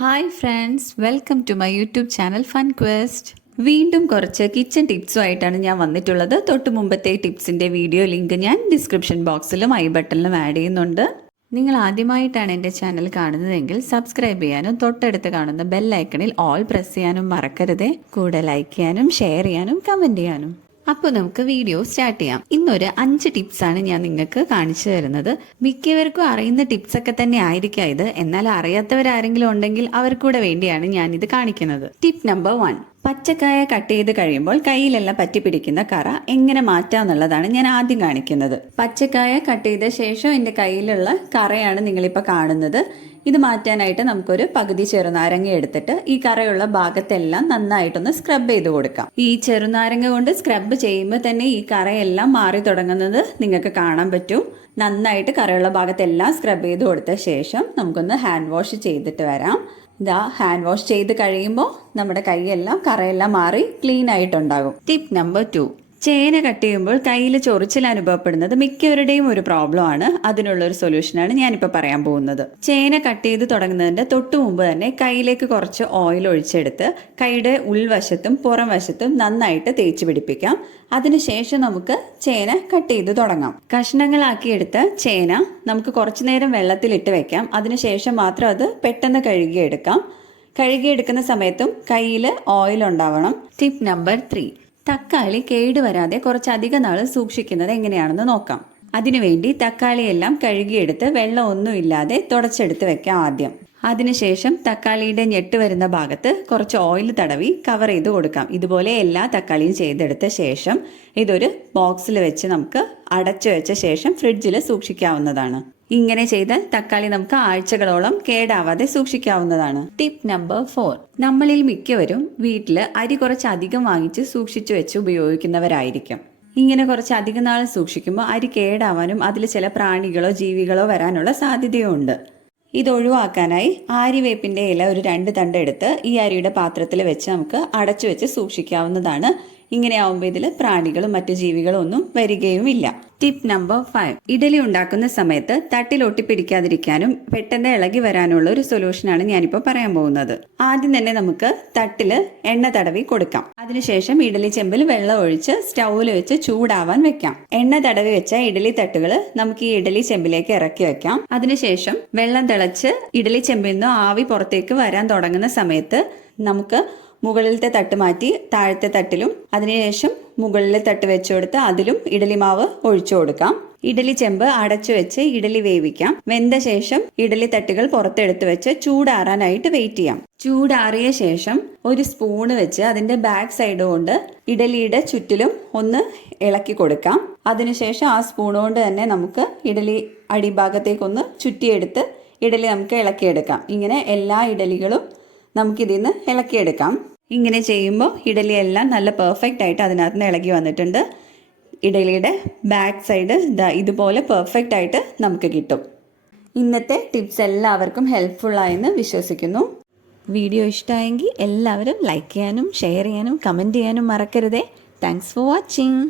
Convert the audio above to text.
Hi friends welcome to my YouTube channel fun quest വീണ്ടും കുറച്ച് kitchen ടിപ്സുമായിട്ടാണ് ഞാൻ വന്നിട്ടുള്ളത്. തൊട്ട് മുമ്പത്തെ ടിപ്സിന്റെ വീഡിയോ ലിങ്ക് ഞാൻ ഡിസ്ക്രിപ്ഷൻ ബോക്സിലും ഐ ബട്ടണിലും ആഡ് ചെയ്യുന്നുണ്ട്. നിങ്ങൾ ആദ്യമായിട്ടാണ് എന്റെ ചാനൽ കാണുന്നതെങ്കിൽ സബ്സ്ക്രൈബ് ചെയ്യാനും തൊട്ടടുത്ത് കാണുന്ന ബെൽ ഐക്കണിൽ ഓൾ പ്രസ് ചെയ്യാനും മറക്കരുത്. കൂടെ ലൈക്ക് ചെയ്യാനും ഷെയർ ചെയ്യാനും കമന്റ് ചെയ്യാനും. അപ്പോൾ നമുക്ക് വീഡിയോ സ്റ്റാർട്ട് ചെയ്യാം. ഇന്നൊരു അഞ്ച് ടിപ്സ് ആണ് ഞാൻ നിങ്ങൾക്ക് കാണിച്ചു തരുന്നത്. മിക്കവർക്കും അറിയുന്ന ടിപ്സ് ഒക്കെ തന്നെ ആയിരിക്കാം ഇത്. എന്നാൽ അറിയാത്തവരാരെങ്കിലും ഉണ്ടെങ്കിൽ അവർക്കൂടെ വേണ്ടിയാണ് ഞാൻ ഇത് കാണിക്കുന്നത്. ടിപ്പ് നമ്പർ വൺ പച്ചക്കായ കട്ട് ചെയ്ത് കഴിയുമ്പോൾ കയ്യിലെല്ലാം പറ്റി പിടിക്കുന്ന കറ എങ്ങനെ മാറ്റാം എന്നുള്ളതാണ് ഞാൻ ആദ്യം കാണിക്കുന്നത്. പച്ചക്കായ കട്ട് ചെയ്ത ശേഷം എന്റെ കയ്യിലുള്ള കറയാണ് നിങ്ങളിപ്പോൾ കാണുന്നത്. ഇത് മാറ്റാനായിട്ട് നമുക്കൊരു പകുതി ചെറുനാരങ്ങ എടുത്തിട്ട് ഈ കറയുള്ള ഭാഗത്തെല്ലാം നന്നായിട്ടൊന്ന് സ്ക്രബ് ചെയ്ത് കൊടുക്കാം. ഈ ചെറുനാരങ്ങ കൊണ്ട് സ്ക്രബ് ചെയ്യുമ്പോൾ തന്നെ ഈ കറയെല്ലാം മാറി തുടങ്ങുന്നത് നിങ്ങൾക്ക് കാണാൻ പറ്റും. നന്നായിട്ട് കറയുള്ള ഭാഗത്തെല്ലാം സ്ക്രബ് ചെയ്ത് കൊടുത്ത ശേഷം നമുക്കൊന്ന് ഹാൻഡ് വാഷ് ചെയ്തിട്ട് വരാം. ഇതാ ഹാൻഡ് വാഷ് ചെയ്ത് കഴിയുമ്പോൾ നമ്മുടെ കൈയെല്ലാം കറയെല്ലാം മാറി ക്ലീൻ ആയിട്ടുണ്ടാകും. ടിപ്പ് നമ്പർ ടു ചേന കട്ട് ചെയ്യുമ്പോൾ കയ്യിൽ ചൊറിച്ചിൽ അനുഭവപ്പെടുന്നത് മിക്കവരുടെയും ഒരു പ്രോബ്ലം ആണ്. അതിനുള്ള ഒരു സൊല്യൂഷനാണ് ഞാനിപ്പോൾ പറയാൻ പോകുന്നത്. ചേന കട്ട് ചെയ്ത് തുടങ്ങുന്നതിന്റെ തൊട്ട് മുമ്പ് തന്നെ കയ്യിലേക്ക് കുറച്ച് ഓയിൽ ഒഴിച്ചെടുത്ത് കൈയുടെ ഉൾവശത്തും പുറം വശത്തും നന്നായിട്ട് തേച്ച് പിടിപ്പിക്കാം. അതിനുശേഷം നമുക്ക് ചേന കട്ട് ചെയ്ത് തുടങ്ങാം. കഷ്ണങ്ങളാക്കിയെടുത്ത ചേന നമുക്ക് കുറച്ചു നേരം വെള്ളത്തിലിട്ട് വെക്കാം. അതിനുശേഷം മാത്രം അത് പെട്ടെന്ന് കഴുകിയെടുക്കാം. കഴുകിയെടുക്കുന്ന സമയത്തും കയ്യിൽ ഓയിൽ ഉണ്ടാവണം. ടിപ്പ് നമ്പർ ത്രീ തക്കാളി കേടുവരാതെ കുറച്ചധികം നാൾ സൂക്ഷിക്കുന്നത് എങ്ങനെയാണെന്ന് നോക്കാം. അതിനുവേണ്ടി തക്കാളിയെല്ലാം കഴുകിയെടുത്ത് വെള്ളമൊന്നും ഇല്ലാതെ തുടച്ചെടുത്ത് വെക്കാം ആദ്യം. അതിനുശേഷം തക്കാളിയുടെ ഞെട്ട് വരുന്ന ഭാഗത്ത് കുറച്ച് ഓയിൽ തടവി കവർ ചെയ്ത് കൊടുക്കാം. ഇതുപോലെ എല്ലാ തക്കാളിയും ചെയ്തെടുത്ത ശേഷം ഇതൊരു ബോക്സിൽ വെച്ച് നമുക്ക് അടച്ചു വെച്ച ശേഷം ഫ്രിഡ്ജിൽ സൂക്ഷിക്കാവുന്നതാണ്. ഇങ്ങനെ ചെയ്താൽ തക്കാളി നമുക്ക് ആഴ്ചകളോളം കേടാവാതെ സൂക്ഷിക്കാവുന്നതാണ്. ടിപ്പ് നമ്പർ ഫോർ നമ്മളിൽ മിക്കവരും വീട്ടിൽ അരി കുറച്ച് അധികം വാങ്ങിച്ച് സൂക്ഷിച്ചു വെച്ച് ഉപയോഗിക്കുന്നവരായിരിക്കും. ഇങ്ങനെ കുറച്ച് അധിക നാൾ സൂക്ഷിക്കുമ്പോൾ അരി കേടാവാനും അതിൽ ചില പ്രാണികളോ ജീവികളോ വരാനുള്ള സാധ്യതയുണ്ട്. ഇത് ഒഴിവാക്കാനായി ആരിവേപ്പിന്റെ ഇല ഒരു രണ്ട് തണ്ടെടുത്ത് ഈ അരിയുടെ പാത്രത്തിൽ വെച്ച് നമുക്ക് അടച്ചു വെച്ച് സൂക്ഷിക്കാവുന്നതാണ് ഇങ്ങനെ ആവുമ്പോൾ ഇതിൽ പ്രാണികളും മറ്റു ജീവികളും ഒന്നും വരികയുമില്ല. ടിപ്പ് നമ്പർ ഫൈവ് ഇഡലി ഉണ്ടാക്കുന്ന സമയത്ത് തട്ടിൽ ഒട്ടിപ്പിടിക്കാതിരിക്കാനും പെട്ടെന്ന് ഇളകി വരാനുള്ള ഒരു സൊല്യൂഷനാണ് ഞാനിപ്പോൾ പറയാൻ പോകുന്നത്. ആദ്യം തന്നെ നമുക്ക് തട്ടിൽ എണ്ണ തടവി കൊടുക്കാം. അതിനുശേഷം ഇഡലി ചെമ്പിൽ വെള്ളം ഒഴിച്ച് സ്റ്റൗവിൽ വെച്ച് ചൂടാവാൻ വെക്കാം. എണ്ണ തടവി വെച്ച ഇഡലി തട്ടുകൾ നമുക്ക് ഈ ഇഡലി ചെമ്പിലേക്ക് ഇറക്കി വെക്കാം. അതിനുശേഷം വെള്ളം തിളച്ച് ഇഡലി ചെമ്പിൽ നിന്ന് ആവി പുറത്തേക്ക് വരാൻ തുടങ്ങുന്ന സമയത്ത് നമുക്ക് മുകളിലത്തെ തട്ട് മാറ്റി താഴത്തെ തട്ടിലും അതിനുശേഷം മുകളിലെ തട്ട് വെച്ചു കൊടുത്ത് അതിലും ഇഡലി മാവ് ഒഴിച്ചു കൊടുക്കാം. ഇഡലി ചെമ്പ് അടച്ചു വെച്ച് ഇഡലി വേവിക്കാം. വെന്ത ശേഷം ഇഡലി തട്ടുകൾ പുറത്തെടുത്ത് വെച്ച് ചൂടാറാനായിട്ട് വെയിറ്റ് ചെയ്യാം. ചൂടാറിയ ശേഷം ഒരു സ്പൂണ് വെച്ച് അതിന്റെ ബാക്ക് സൈഡ് കൊണ്ട് ഇഡലിയുടെ ചുറ്റിലും ഒന്ന് ഇളക്കി കൊടുക്കാം. അതിനുശേഷം ആ സ്പൂൺ കൊണ്ട് തന്നെ നമുക്ക് ഇഡലി അടിഭാഗത്തേക്കൊന്ന് ചുറ്റിയെടുത്ത് ഇഡലി നമുക്ക് ഇളക്കിയെടുക്കാം. ഇങ്ങനെ എല്ലാ ഇഡലികളും നമുക്കിതിൽ നിന്ന് ഇളക്കിയെടുക്കാം. ഇങ്ങനെ ചെയ്യുമ്പോൾ ഇഡലി എല്ലാം നല്ല പെർഫെക്റ്റ് ആയിട്ട് അതിനകത്ത് നിന്ന് ഇളകി വന്നിട്ടുണ്ട്. ഇഡലിയുടെ ബാക്ക് സൈഡ് ഇതാ ഇതുപോലെ പെർഫെക്റ്റ് ആയിട്ട് നമുക്ക് കിട്ടും. ഇന്നത്തെ ടിപ്സ് എല്ലാവർക്കും ഹെൽപ്ഫുള്ളായെന്ന് വിശ്വസിക്കുന്നു. വീഡിയോ ഇഷ്ടമായെങ്കിൽ എല്ലാവരും ലൈക്ക് ചെയ്യാനും ഷെയർ ചെയ്യാനും കമന്റ് ചെയ്യാനും മറക്കരുതേ. Thanks for watching